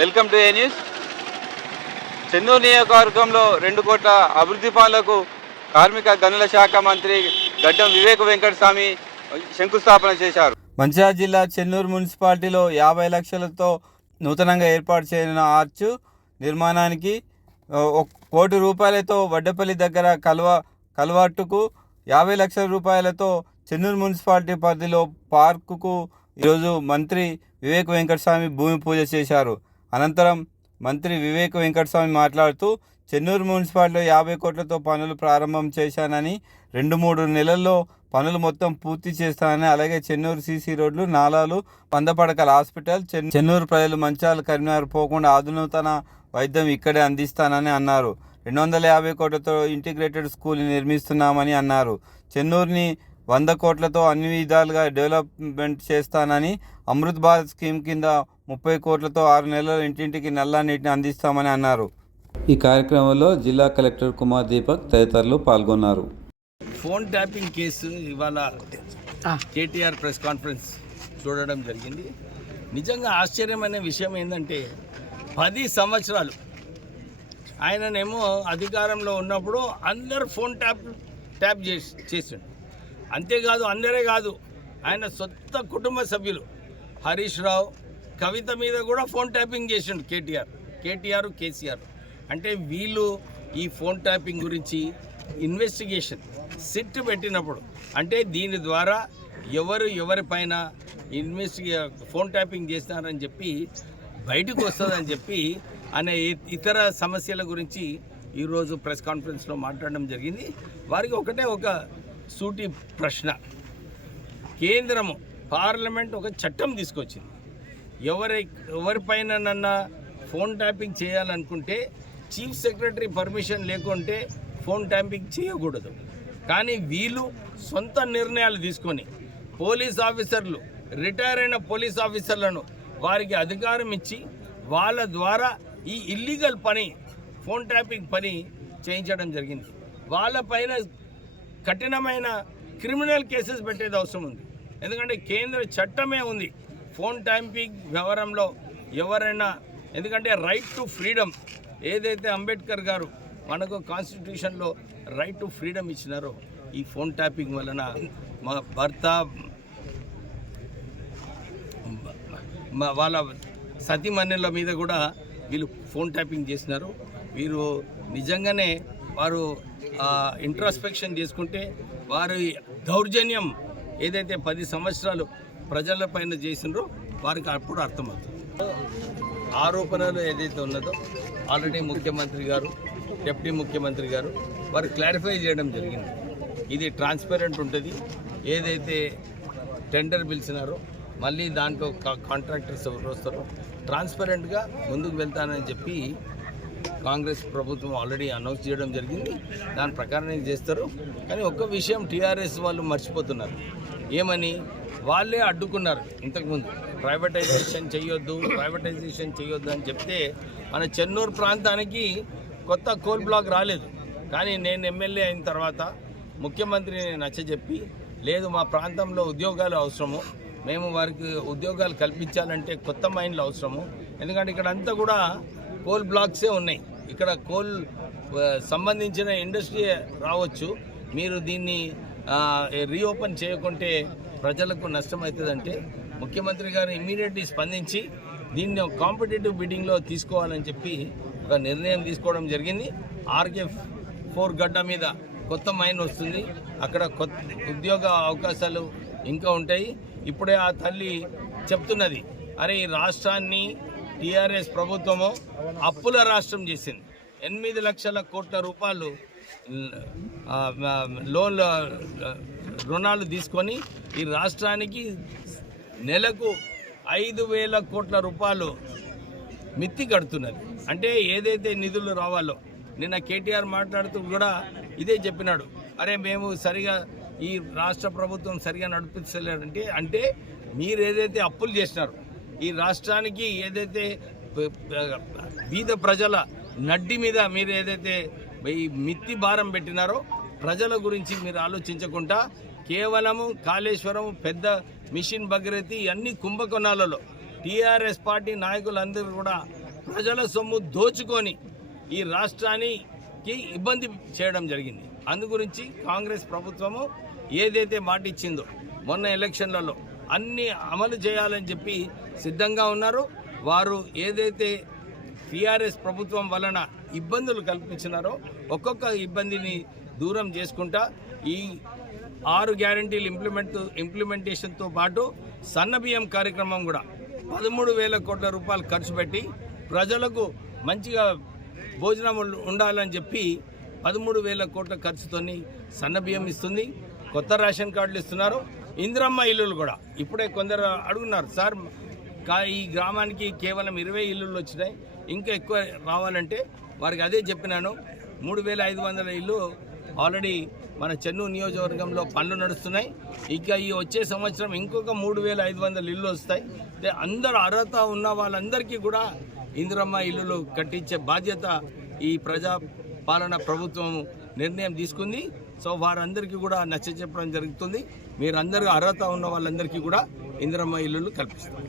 Welcome to A news. Chennur నియోజకవర్గంలో 2 కోట్ల అభివృద్ధి పనులకు కార్మిక గనుల శాఖ మంత్రి గడ్డం వివేక్ వెంకటస్వామి శంకుస్థాపన చేశారు. మంచిర్యాల జిల్లా చెన్నూరు మున్సిపాలిటీలో 50 లక్షలతో నూతనంగా ఏర్పాటు చేయనున్న ఆర్చ్ నిర్మాణానికి 1 కోటి రూపాయలతో వడ్డపల్లి దగ్గర కల్వర్టుకు 50 లక్షల రూపాయలతో చెన్నూరు మున్సిపాలిటీ పరిధిలో పార్కుకు ఈరోజు మంత్రి వివేక్ వెంకటస్వామి భూమి పూజ చేశారు. అనంతరం మంత్రి వివేక్ వెంకటస్వామి మాట్లాడుతూ చెన్నూరు మున్సిపాలిటీలో 50 కోట్లతో పనులు ప్రారంభం చేశానని 2-3 నెలల్లో పనులు మొత్తం పూర్తి చేస్తానని, అలాగే చెన్నూరు సీసీ రోడ్లు, నాలాలు, 100 పడకల హాస్పిటల్, చెన్నూరు ప్రజలు మంచాల కరీంనగర్ పోకుండా ఆధునూతన వైద్యం ఇక్కడే అందిస్తానని అన్నారు. 250 కోట్లతో ఇంటిగ్రేటెడ్ స్కూల్ నిర్మిస్తున్నామని అన్నారు. చెన్నూరుని 100 కోట్లతో అన్ని విధాలుగా డెవలప్మెంట్ చేస్తానని, అమృత్ భారత్ స్కీమ్ కింద 30 కోట్లతో 6 నెలల్లో ఇంటింటికి నల్ల నీటిని అందిస్తామని అన్నారు. ఈ కార్యక్రమంలో జిల్లా కలెక్టర్ కుమార్ దీపక్ తదితరులు పాల్గొన్నారు. ఫోన్ ట్యాపింగ్ కేసు ఇవాళ కేటీఆర్ ప్రెస్ కాన్ఫరెన్స్ చూడడం జరిగింది. నిజంగా ఆశ్చర్యమైన విషయం ఏంటంటే 10 సంవత్సరాలు ఆయననేమో అధికారంలో ఉన్నప్పుడు అందరు ఫోన్ ట్యాప్ చేసిండు. అంతేకాదు, అందరే కాదు, ఆయన సొంత కుటుంబ సభ్యులు హరీష్ రావు, కవిత మీద కూడా ఫోన్ ట్యాపింగ్ చేసిండు కేటీఆర్ కేసీఆర్. అంటే వీళ్ళు ఈ ఫోన్ ట్యాపింగ్ గురించి ఇన్వెస్టిగేషన్ సిట్ పెట్టినప్పుడు, అంటే దీని ద్వారా ఎవరిపైన ఫోన్ ట్యాపింగ్ చేస్తున్నారని చెప్పి బయటకు వస్తుందని చెప్పి అనే ఇతర సమస్యల గురించి ఈరోజు ప్రెస్ కాన్ఫరెన్స్లో మాట్లాడడం జరిగింది. వారికి ఒక సూటి ప్రశ్న. కేంద్రము పార్లమెంట్ ఒక చట్టం తీసుకొచ్చింది, ఎవరిపైన ఫోన్ ట్యాపింగ్ చేయాలనుకుంటే చీఫ్ సెక్రటరీ పర్మిషన్ లేకుంటే ఫోన్ ట్యాపింగ్ చేయకూడదు. కానీ వీళ్ళు సొంత నిర్ణయాలు తీసుకొని పోలీస్ ఆఫీసర్లు, రిటైర్ అయిన పోలీస్ ఆఫీసర్లను వారికి అధికారం ఇచ్చి వాళ్ళ ద్వారా ఈ ఇల్లీగల్ పని, ఫోన్ ట్యాపింగ్ పని చేయించడం జరిగింది. వాళ్ళపైన కఠినమైన క్రిమినల్ కేసెస్ పెట్టేది అవసరం ఉంది. ఎందుకంటే కేంద్ర చట్టమే ఉంది ఫోన్ ట్యాపింగ్ వ్యవహారంలో ఎవరైనా, ఎందుకంటే రైట్ టు ఫ్రీడమ్ ఏదైతే అంబేద్కర్ గారు మనకు కాన్స్టిట్యూషన్లో రైట్ టు ఫ్రీడమ్ ఇచ్చినారో, ఈ ఫోన్ ట్యాపింగ్ వలన మా భర్త, వాళ్ళ సతీమణుల మీద కూడా వీళ్ళు ఫోన్ ట్యాపింగ్ చేసినారు. వీరు నిజంగానే వారు ఇంట్రాస్పెక్షన్ చేసుకుంటే వారి దౌర్జన్యం ఏదైతే 10 సంవత్సరాలు ప్రజలపైన చేసినారో వారికి అప్పుడు అర్థమవుతుంది. ఆరోపణలు ఏదైతే ఉన్నదో ఆల్రెడీ ముఖ్యమంత్రి గారు, డిప్యూటీ ముఖ్యమంత్రి గారు వారు క్లారిఫై చేయడం జరిగింది. ఇది ట్రాన్స్పరెంట్ ఉంటుంది. ఏదైతే టెండర్ పిలిచినారో మళ్ళీ దాంట్లో కాంట్రాక్టర్స్ ఎవరు వస్తారో ట్రాన్స్పరెంట్గా ముందుకు వెళ్తానని చెప్పి కాంగ్రెస్ ప్రభుత్వం ఆల్రెడీ అనౌన్స్ చేయడం జరిగింది. దాని ప్రకారం చేస్తారు. కానీ ఒక్క విషయం టీఆర్ఎస్ వాళ్ళు మర్చిపోతున్నారు. ఏమని? వాళ్ళే అడ్డుకున్నారు ఇంతకుముందు, ప్రైవేటైజేషన్ చేయొద్దు అని చెప్తే మన చెన్నూరు ప్రాంతానికి కొత్త కోల్ బ్లాక్ రాలేదు. కానీ నేను ఎమ్మెల్యే అయిన తర్వాత ముఖ్యమంత్రిని నచ్చజెప్పి, లేదు మా ప్రాంతంలో ఉద్యోగాలు అవసరము, మేము వారికి ఉద్యోగాలు కల్పించాలంటే కొత్త మైన్లు అవసరము. ఎందుకంటే ఇక్కడ అంతా కూడా కోల్ బ్లాక్సే ఉన్నాయి. ఇక్కడ కోల్ సంబంధించిన ఇండస్ట్రీ రావచ్చు, మీరు దీన్ని రీఓపెన్ చేయకుంటే ప్రజలకు నష్టమవుతుందంటే ముఖ్యమంత్రి గారు ఇమ్మీడియట్లీ స్పందించి దీన్ని కాంపిటేటివ్ బిడ్డింగ్లో తీసుకోవాలని చెప్పి ఒక నిర్ణయం తీసుకోవడం జరిగింది. RK4 గడ్డ మీద కొత్త మైన్ వస్తుంది, అక్కడ కొత్త ఉద్యోగ అవకాశాలు ఇంకా ఉంటాయి. ఇప్పుడే ఆ తల్లి చెప్తున్నది, అరే ఈ రాష్ట్రాన్ని టీఆర్ఎస్ ప్రభుత్వము అప్పుల రాష్ట్రం చేసింది. 8 లక్షల కోట్ల రూపాయలు రుణాలు తీసుకొని ఈ రాష్ట్రానికి నెలకు 5,000 కోట్ల రూపాయలు మిత్తి కడుతున్నది. అంటే ఏదైతే నిధులు రావాలో, నిన్న కేటీఆర్ మాట్లాడుతూ కూడా ఇదే చెప్పినాడు, అరే మేము సరిగా ఈ రాష్ట్ర ప్రభుత్వం సరిగా నడిపించలేదంటే, అంటే మీరు ఏదైతే అప్పులు చేసినారు ఈ రాష్ట్రానికి, ఏదైతే బీద ప్రజల నడ్డి మీద మీరు ఏదైతే ఈ మిత్తి భారం పెట్టినారో ప్రజల గురించి మీరు ఆలోచించకుండా కేవలము కాళేశ్వరం, పెద్ద మిషన్ భగీరథి, అన్ని కుంభకోణాలలో టీఆర్ఎస్ పార్టీ నాయకులందరూ కూడా ప్రజల సొమ్ము దోచుకొని ఈ రాష్ట్రానికి ఇబ్బంది చేయడం జరిగింది. అందు గురించి కాంగ్రెస్ ప్రభుత్వము ఏదైతే మాట ఇచ్చిందో మొన్న ఎలక్షన్లలో అన్నీ అమలు చేయాలని చెప్పి సిద్ధంగా ఉన్నారు. వారు ఏదైతే టీఆర్ఎస్ ప్రభుత్వం వలన ఇబ్బందులు కల్పించినారో ఒక్కొక్క ఇబ్బందిని దూరం చేసుకుంటా ఈ 6 గ్యారంటీలు ఇంప్లిమెంటేషన్తో పాటు సన్నబియ్యం కార్యక్రమం కూడా 13,000 కోట్ల రూపాయలు ఖర్చు పెట్టి ప్రజలకు మంచిగా భోజనం ఉండాలని చెప్పి 13,000 కోట్ల ఖర్చుతోని సన్నబియ్యం ఇస్తుంది. కొత్త రేషన్ కార్డులు ఇస్తున్నారు. ఇందిరమ్మ ఇల్లులు కూడా ఇప్పుడే కొందరు అడుగున్నారు, సార్ ఈ గ్రామానికి కేవలం 20 ఇల్లులు వచ్చినాయి, ఇంకా ఎక్కువ రావాలంటే వారికి అదే చెప్పినాను. 3,500 ఇల్లు ఆల్రెడీ మన చెన్నూరు నియోజకవర్గంలో పనులు నడుస్తున్నాయి. ఇక ఈ వచ్చే సంవత్సరం ఇంకొక 3,500 ఇల్లు వస్తాయి. అందరూ అర్హత ఉన్న వాళ్ళందరికీ కూడా ఇందిరమ్మ ఇల్లులు కట్టించే బాధ్యత ఈ ప్రజాపాలన ప్రభుత్వం నిర్ణయం తీసుకుంది. సో వారందరికీ కూడా నచ్చ చెప్పడం జరుగుతుంది. మీరందరూ అర్హత ఉన్న వాళ్ళందరికీ కూడా ఇందిరమ్మ ఇల్లులు కల్పిస్తారు.